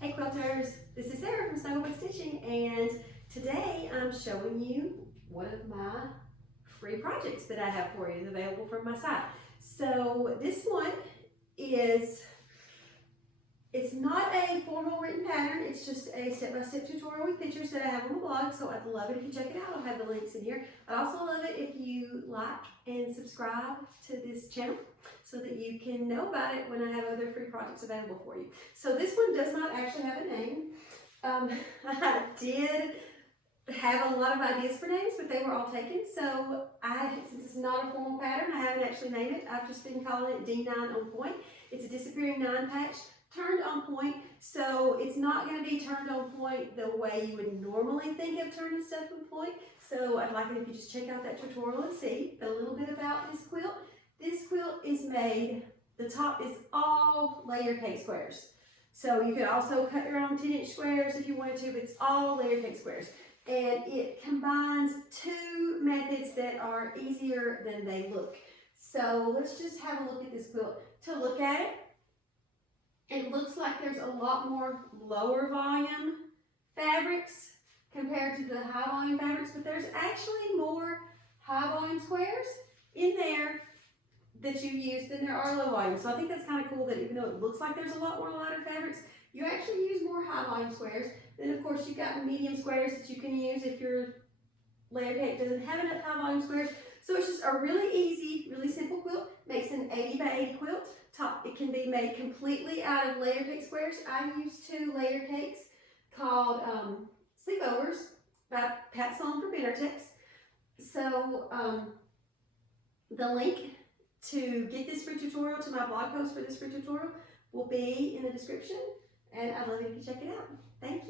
Hey quilters, this is Sarah from Snugglebug Stitching, and today I'm showing you one of my free projects that I have for you available from my site. So this one is, it's not a formal written pattern, it's just a step-by-step tutorial with pictures that I have on the blog, so I'd love it if you check it out. I'll have the links in here. I'd also love it if you like and subscribe to this channel so that you can know about it when I have other free projects available for you. So this one does not actually have a name. I did have a lot of ideas for names, but they were all taken. So since it's not a formal pattern, I haven't actually named it. I've just been calling it D9 on point. It's a disappearing 9 patch turned on point. So it's not going to be turned on point the way you would normally think of turning stuff on point. So I'd like it if you just check out that tutorial and see a little bit about this quilt. This quilt is made, the top is all layer cake squares. So you could also cut your own 10-inch squares if you wanted to, but it's all layer cake squares. And it combines two methods that are easier than they look. So let's just have a look at this quilt. To look at it, it looks like there's a lot more lower volume fabrics compared to the high volume fabrics, but there's actually more high volume squares in there that you use than there are low volume. So I think that's kind of cool that even though it looks like there's a lot more lighter fabrics, you actually use more high volume squares. Then of course you've got medium squares that you can use if your layer cake doesn't have enough high volume squares. So it's just a really easy, really simple quilt. Makes an 80 by 80 quilt. It can be made completely out of layer cake squares. I use 2 layer cakes called Sleepovers by Pat Sloan for Benartex. So the link to get this free tutorial, to my blog post for this free tutorial, will be in the description, and I'd love it if you check it out. Thank you.